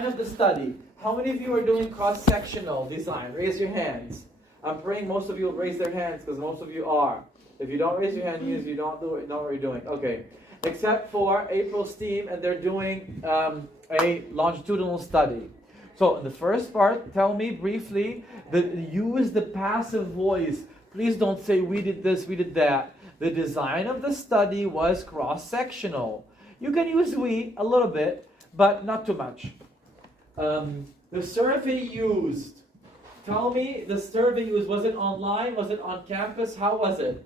Of the study. How many of you are doing cross-sectional design? Raise your hands. I'm praying most of you will raise their hands because most of you are. If you don't raise your hand, means you don't know what you're doing. Okay. Except for April's team, and they're doing a longitudinal study. So the first part, tell me briefly, use the passive voice. Please don't say we did this, we did that. The design of the study was cross-sectional. You can use we a little bit, but not too much. The survey used. Tell me the survey used. Was it online? Was it on campus? How was it?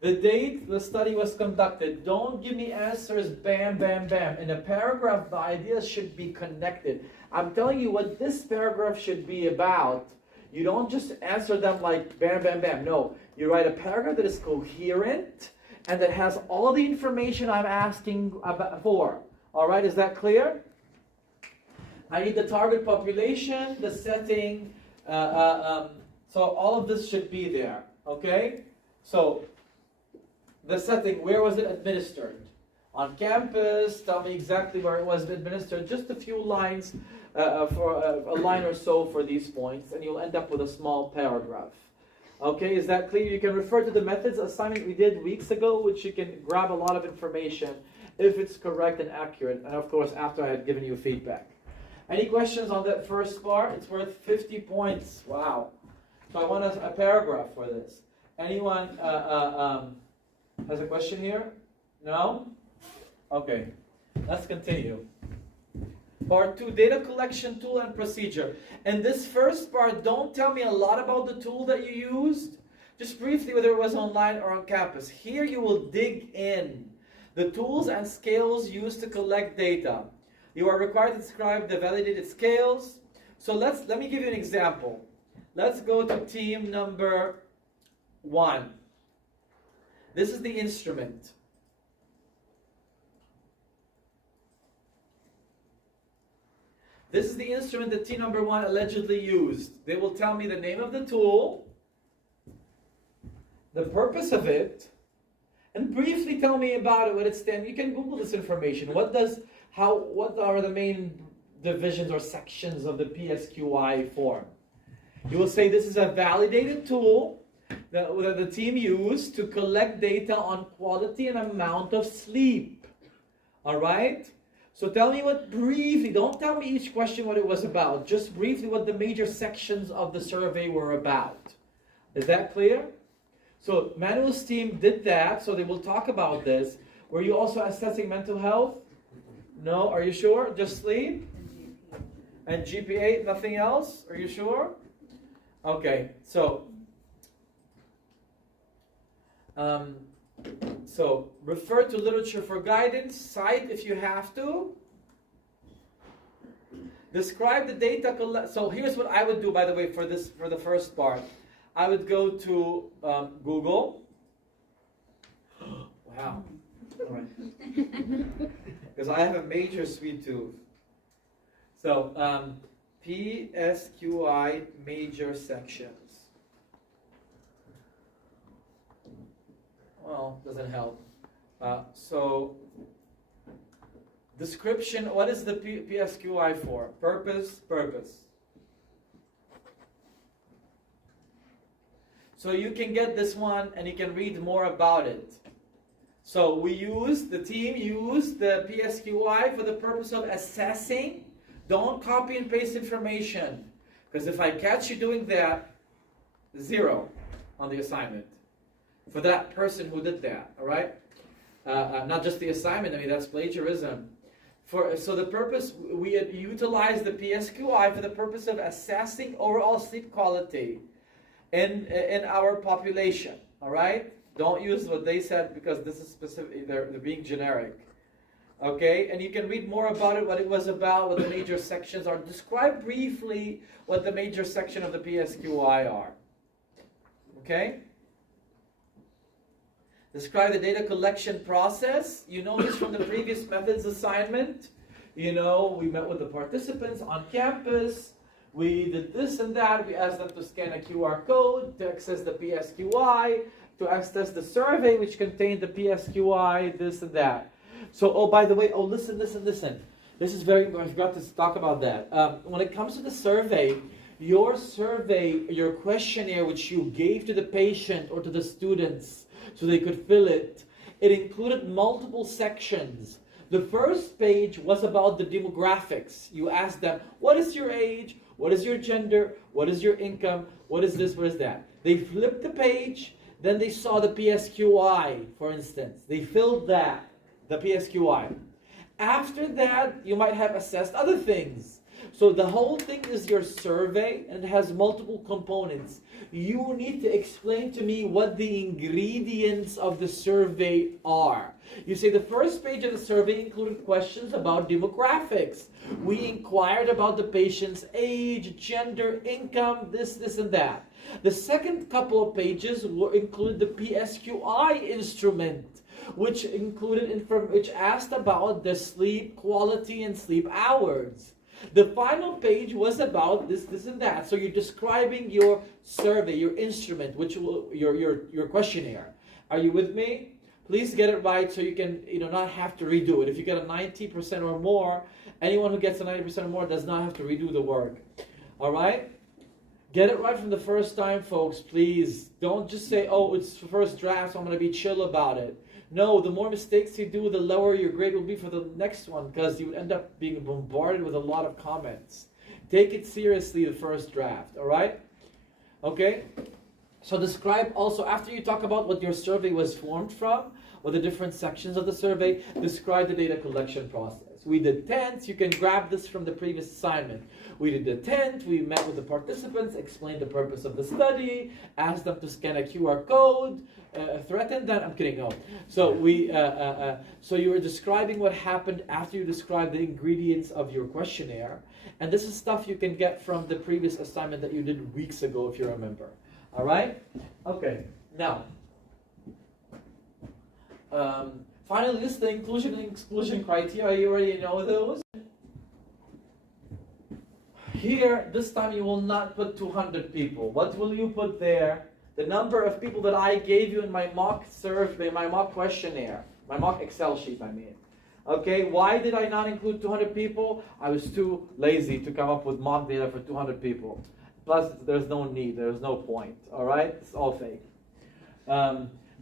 The date the study was conducted. Don't give me answers bam, bam, bam. In a paragraph, the ideas should be connected. I'm telling you what this paragraph should be about. You don't just answer them like bam, bam, bam. No, you write a paragraph that is coherent and that has all the information I'm asking for. All right, is that clear? I need the target population, the setting, so all of this should be there, okay? So, the setting, where was it administered? On campus, tell me exactly where it was administered, just a few lines, for a line or so for these points, and you'll end up with a small paragraph. Okay, is that clear? You can refer to the methods assignment we did weeks ago, which you can grab a lot of information if it's correct and accurate, and of course after I had given you feedback. Any questions on that first part? It's worth 50 points. Wow. So I want a paragraph for this. Anyone has a question here? No? Okay. Let's continue. Part 2, data collection tool and procedure. In this first part, don't tell me a lot about the tool that you used. Just briefly, whether it was online or on campus. Here you will dig in. The tools and scales used to collect data. You are required to describe the validated scales. So let me give you an example. Let's go to team number 1. This is the instrument. This is the instrument that team number 1 allegedly used. They will tell me the name of the tool, the purpose of it, and briefly tell me about it, what it stands. You can Google this information. What are the main divisions or sections of the PSQI form? You will say this is a validated tool that the team used to collect data on quality and amount of sleep. All right? So tell me briefly, don't tell me each question what it was about, just briefly what the major sections of the survey were about. Is that clear? So Manuel's team did that, so they will talk about this. Were you also assessing mental health? No, are you sure? Just sleep? And GPA, nothing else? Are you sure? Okay, so refer to literature for guidance, cite if you have to. Describe the data so here's what I would do, by the way, for the first part. I would go to Google. Wow. All right. Because I have a major sweet tooth. So, PSQI major sections. Well, doesn't help. So, description, what is the PSQI for? Purpose. So you can get this one and you can read more about it. So the team used the PSQI for the purpose of assessing. Don't copy and paste information. Because if I catch you doing that, 0 on the assignment. For that person who did that, all right? Not just the assignment, I mean, that's plagiarism. So the purpose, we had utilized the PSQI for the purpose of assessing overall sleep quality in our population, all right? Don't use what they said because this is specific, they're being generic. Okay, and you can read more about it, what it was about, what the major sections are. Describe briefly what the major section of the PSQI are. Okay? Describe the data collection process. You know this from the previous methods assignment. You know, we met with the participants on campus. We did this and that. We asked them to scan a QR code to access the PSQI, to access the survey which contained the PSQI, this and that. So, oh, by the way, listen. This is very important. I forgot to talk about that. When it comes to the survey, your questionnaire, which you gave to the patient or to the students so they could fill it, it included multiple sections. The first page was about the demographics. You asked them, what is your age? What is your gender? What is your income? What is this? What is that? They flipped the page. Then they saw the PSQI, for instance. They filled that, the PSQI. After that, you might have assessed other things. So the whole thing is your survey, and it has multiple components. You need to explain to me what the ingredients of the survey are. You say the first page of the survey included questions about demographics. We inquired about the patient's age, gender, income, this, and that. The second couple of pages include the PSQI instrument, which asked about the sleep quality and sleep hours. The final page was about this, and that. So you're describing your survey, your instrument, your questionnaire. Are you with me? Please get it right so you can not have to redo it. If you get a 90% or more, anyone who gets a 90% or more does not have to redo the work. All right? Get it right from the first time, folks, please. Don't just say, oh, it's the first draft, so I'm going to be chill about it. No, the more mistakes you do, the lower your grade will be for the next one, because you end up being bombarded with a lot of comments. Take it seriously, the first draft, all right? Okay? So describe also, after you talk about what your survey was formed from, or the different sections of the survey, describe the data collection process. We did tents. You can grab this from the previous assignment. We did the tent. We met with the participants, explained the purpose of the study, asked them to scan a QR code, threatened them. I'm kidding, no. So so you were describing what happened after you described the ingredients of your questionnaire. And this is stuff you can get from the previous assignment that you did weeks ago, if you remember. All right? Okay. Now, finally, this is the inclusion and exclusion criteria. You already know those. Here, this time you will not put 200 people. What will you put there? The number of people that I gave you in my mock survey, my mock questionnaire, my mock Excel sheet, I mean. Okay, why did I not include 200 people? I was too lazy to come up with mock data for 200 people. Plus, there's no need, there's no point. All right, it's all fake.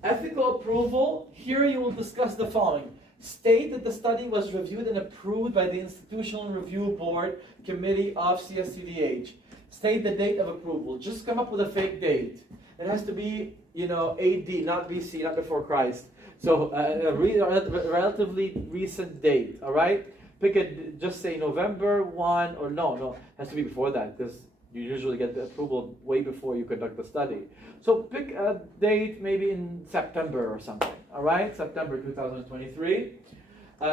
Ethical approval, here you will discuss the following. State that the study was reviewed and approved by the Institutional Review Board Committee of CSCDH. State the date of approval. Just come up with a fake date. It has to be, AD, not BC, not before Christ. So a relatively recent date, all right? Just say November 1, or no, it has to be before that, because you usually get the approval way before you conduct the study. So pick a date maybe in September or something, all right? September 2023.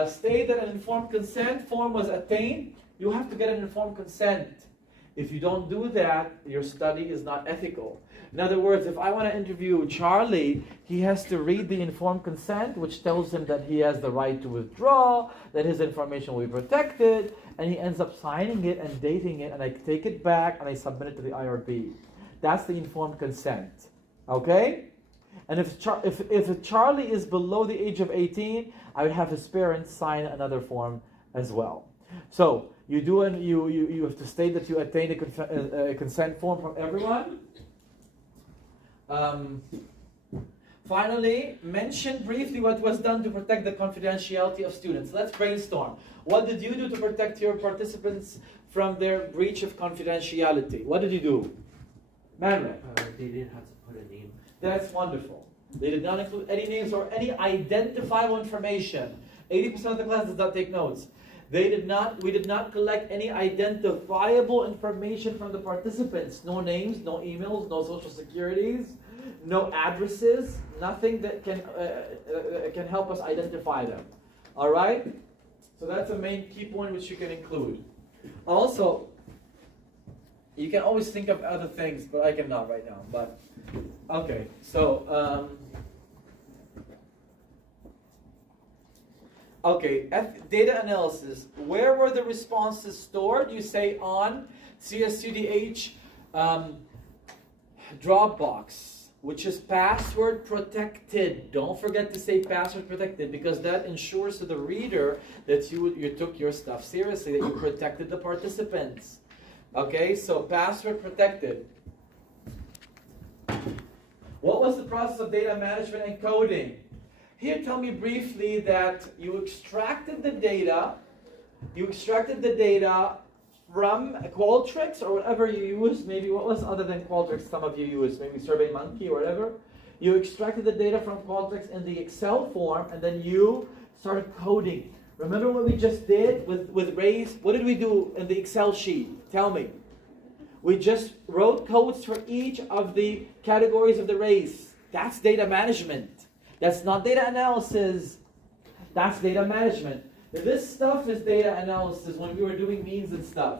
State that an informed consent form was attained. You have to get an informed consent. If you don't do that, your study is not ethical. In other words, if I want to interview Charlie, he has to read the informed consent, which tells him that he has the right to withdraw, that his information will be protected, and he ends up signing it and dating it, and I take it back and I submit it to the IRB. That's the informed consent. Okay? And if Charlie is below the age of 18, I would have his parents sign another form as well. So you have to state that you obtained a consent form from everyone. Finally, mention briefly what was done to protect the confidentiality of students. Let's brainstorm. What did you do to protect your participants from their breach of confidentiality? What did you do? Manuel? They didn't have to put a name. That's wonderful. They did not include any names or any identifiable information. 80% of the class does not take notes. We did not collect any identifiable information from the participants. No names, no emails, no social securities, no addresses, nothing that can help us identify them. All right? So that's a main key point which you can include. Also, you can always think of other things, but I cannot right now. But okay, so data analysis. Where were the responses stored? You say on CSCDH Dropbox. which is password protected. Don't forget to say password protected, because that ensures to the reader that you took your stuff seriously, that you protected the participants. Okay, so password protected. What was the process of data management and coding? Here, tell me briefly that you extracted the data. You extracted the data from Qualtrics or whatever you use. Maybe what was other than Qualtrics some of you use? Maybe SurveyMonkey or whatever. You extracted the data from Qualtrics in the Excel form, and then you started coding. Remember what we just did with Raise? What did we do in the Excel sheet? Tell me. We just wrote codes for each of the categories of the race. That's data management. That's not data analysis. That's data management. This stuff is data analysis when we were doing means and stuff.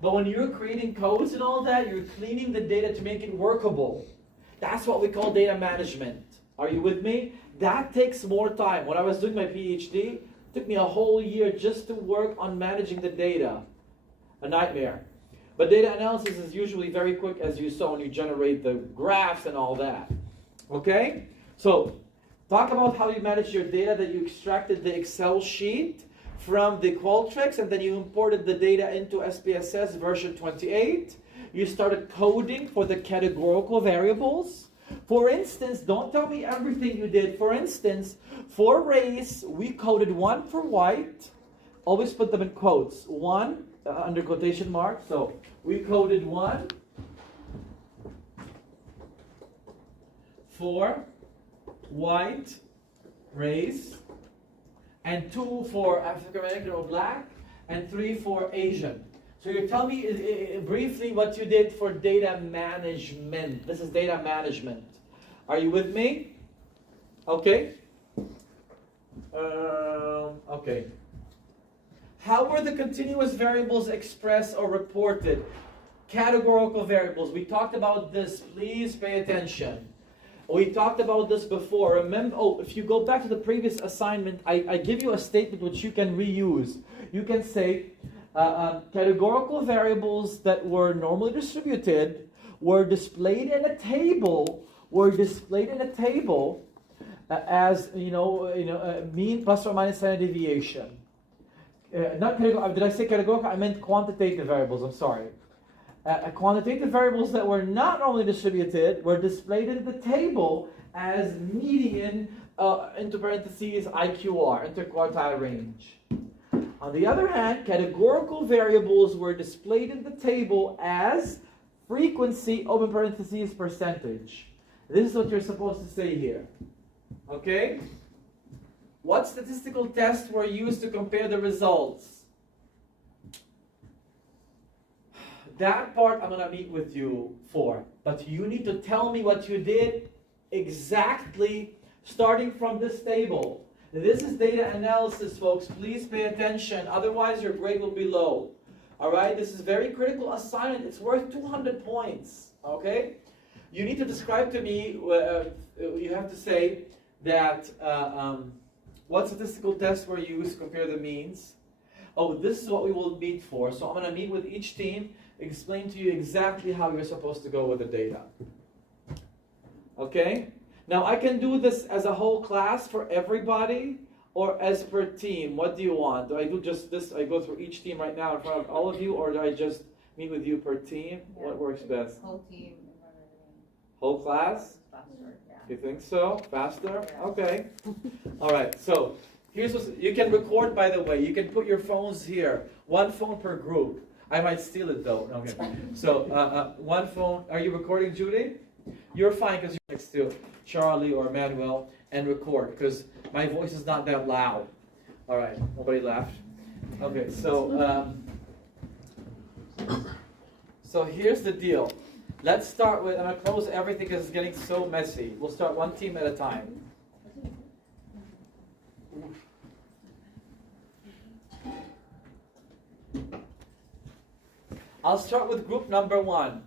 But when you're creating codes and all that, you're cleaning the data to make it workable. That's what we call data management. Are you with me? That takes more time. When I was doing my PhD, it took me a whole year just to work on managing the data. A nightmare. But data analysis is usually very quick, as you saw when you generate the graphs and all that. Okay? So, talk about how you manage your data, that you extracted the Excel sheet from the Qualtrics, and then you imported the data into SPSS version 28. You started coding for the categorical variables. For instance, don't tell me everything you did. For instance, for race, we coded one for white. Always put them in quotes. One under quotation marks. So we coded one for white race, and 2 for African American or black, and 3 for Asian. So you tell me briefly what you did for data management. This is data management. Are you with me? Okay. Okay. How were the continuous variables expressed or reported? Categorical variables. We talked about this. Please pay attention. We talked about this before. Remember, if you go back to the previous assignment, I give you a statement which you can reuse. You can say categorical variables that were normally distributed were displayed in a table. As mean plus or minus standard deviation. Not categorical. Did I say categorical? I meant quantitative variables. I'm sorry. Quantitative variables that were not normally distributed were displayed in the table as median, into parentheses, IQR, interquartile range. On the other hand, categorical variables were displayed in the table as frequency, open parentheses, percentage. This is what you're supposed to say here. Okay? What statistical tests were used to compare the results? That part I'm going to meet with you for. But you need to tell me what you did exactly starting from this table. This is data analysis, folks. Please pay attention. Otherwise, your grade will be low. All right? This is a very critical assignment. It's worth 200 points. Okay? You need to describe to me, you have to say that what statistical tests were used to compare the means. Oh, this is what we will meet for. So I'm going to meet with each team, explain to you exactly how you're supposed to go with the data. Okay? Now I can do this as a whole class for everybody or as per team. What do you want? Do I do just this? I go through each team right now in front of all of you, or do I just meet with you per team? Yeah. What works best? Whole team in front of everything. Whole class? Faster, yeah. You think so? Faster? Yeah. Okay. All right. So here's what you can record, by the way. You can put your phones here. One phone per group. I might steal it though. Okay. So one phone. Are you recording, Judy? You're fine because you're next to Charlie or Manuel and record because my voice is not that loud. All right. Nobody laughed. Okay. So so here's the deal. Let's start with, I'm going to close everything because it's getting so messy. We'll start one team at a time. I'll start with group number 1.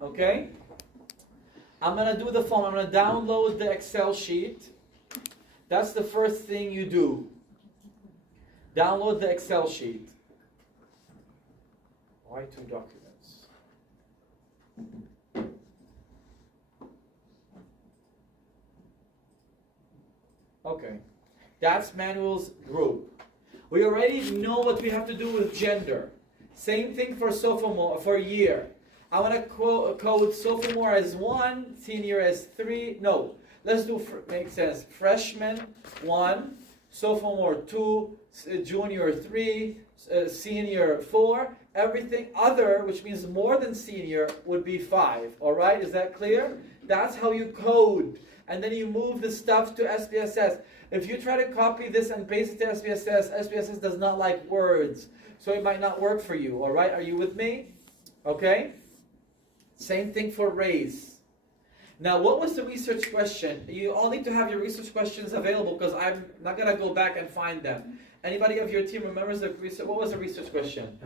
Okay? I'm going to do the form. I'm going to download the Excel sheet. That's the first thing you do. Download the Excel sheet. Why 2 documents? That's Manuel's group. We already know what we have to do with gender. Same thing for sophomore, for year. I want to code sophomore as 1, senior as 3. No, let's do, make sense. Freshman 1, sophomore 2, junior 3, senior 4. Everything other, which means more than senior, would be 5. All right, is that clear? That's how you code. And then you move the stuff to SPSS. If you try to copy this and paste it to SPSS, SPSS does not like words. So it might not work for you, all right? Are you with me? Okay? Same thing for race. Now, what was the research question? You all need to have your research questions available because I'm not going to go back and find them. Anybody of your team remembers the research? What was the research question?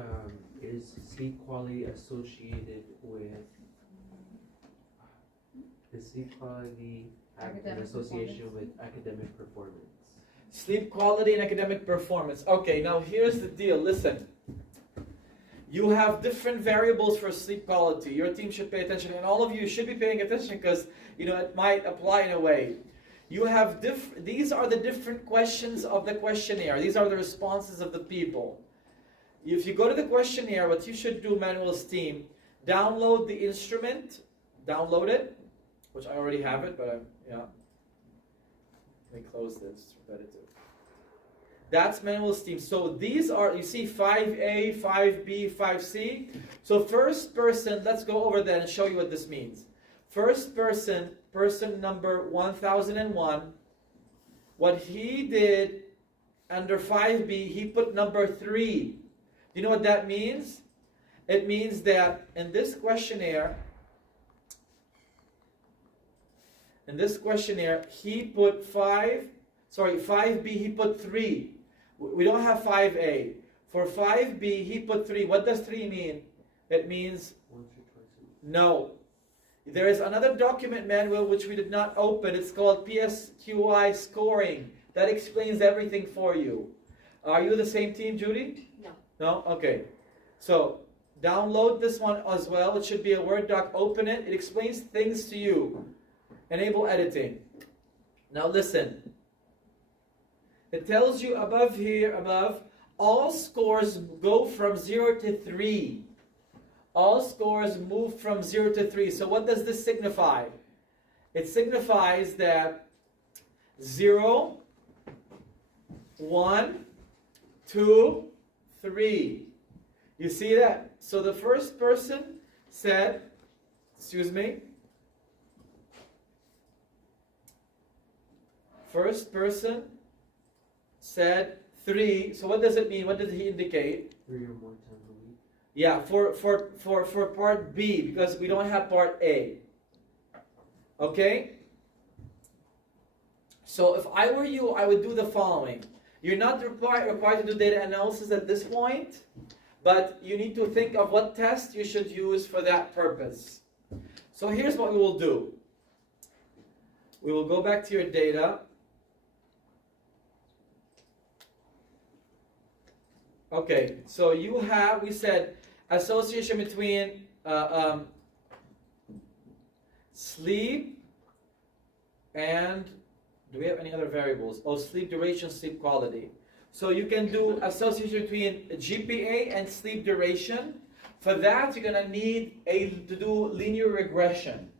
Is sleep quality associated with in association with academic performance? Sleep quality and academic performance. Okay, now here's the deal. Listen. You have different variables for sleep quality. Your team should pay attention, and all of you should be paying attention because it might apply in a way. You have these are the different questions of the questionnaire. These are the responses of the people. If you go to the questionnaire, what you should do, Manuel's team, download the instrument, download it, which I already have it, but yeah. Let me close this. It's repetitive. That's Manuel's team. So these are, you see 5A, 5B, 5C. So first person, let's go over that and show you what this means. First person, person number 1001, what he did under 5B, he put number 3. Do you know what that means? It means that in this questionnaire, he put 5B, he put 3. We don't have 5A. For 5B, he put 3. What does 3 mean? It means no. There is another document, Manuel, which we did not open. It's called PSQI scoring. That explains everything for you. Are you the same team, Judy? No. No? Okay. So, download this one as well. It should be a Word doc. Open it. It explains things to you. Enable editing. Now listen. It tells you above, all scores go from 0 to 3. All scores move from 0 to 3. So what does this signify? It signifies that 0, 1, 2, 3. You see that? So the first person said, first person said 3. So what does it mean? What did he indicate? 3 or more times a week. Yeah, for part B, because we don't have part A. Okay? So if I were you, I would do the following. You're not required to do data analysis at this point, but you need to think of what test you should use for that purpose. So here's what we will do. We will go back to your data. Okay, so we said association between sleep and, do we have any other variables? Oh, sleep duration, sleep quality. So you can do association between GPA and sleep duration. For that, you're going to need to do linear regression.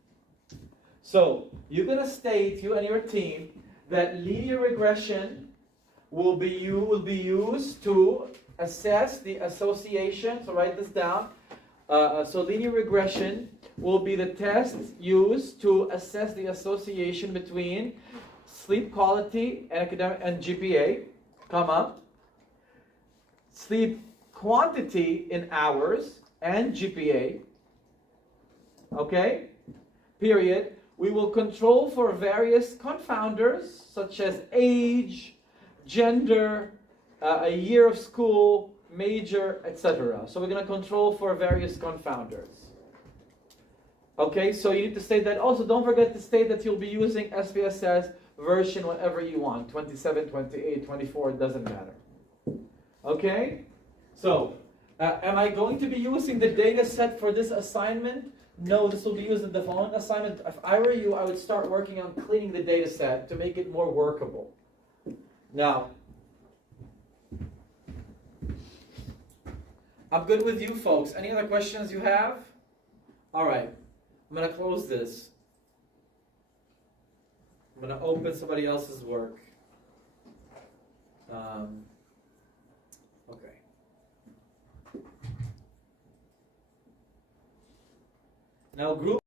So you're going to state, you and your team, that linear regression will be used to assess the association. So write this down. So linear regression will be the test used to assess the association between sleep quality and academic and GPA, sleep quantity in hours and GPA. Okay? Period. We will control for various confounders such as age, gender, a year of school, major, etc. So we're going to control for various confounders. Okay, so you need to state that. Also, don't forget to state that you'll be using SPSS version whatever you want. 27, 28, 24, it doesn't matter. Okay? So, am I going to be using the data set for this assignment? No, this will be used in the following assignment. If I were you, I would start working on cleaning the data set to make it more workable. Now, I'm good with you folks. Any other questions you have? All right, I'm going to close this. I'm going to open somebody else's work. Okay. Now, group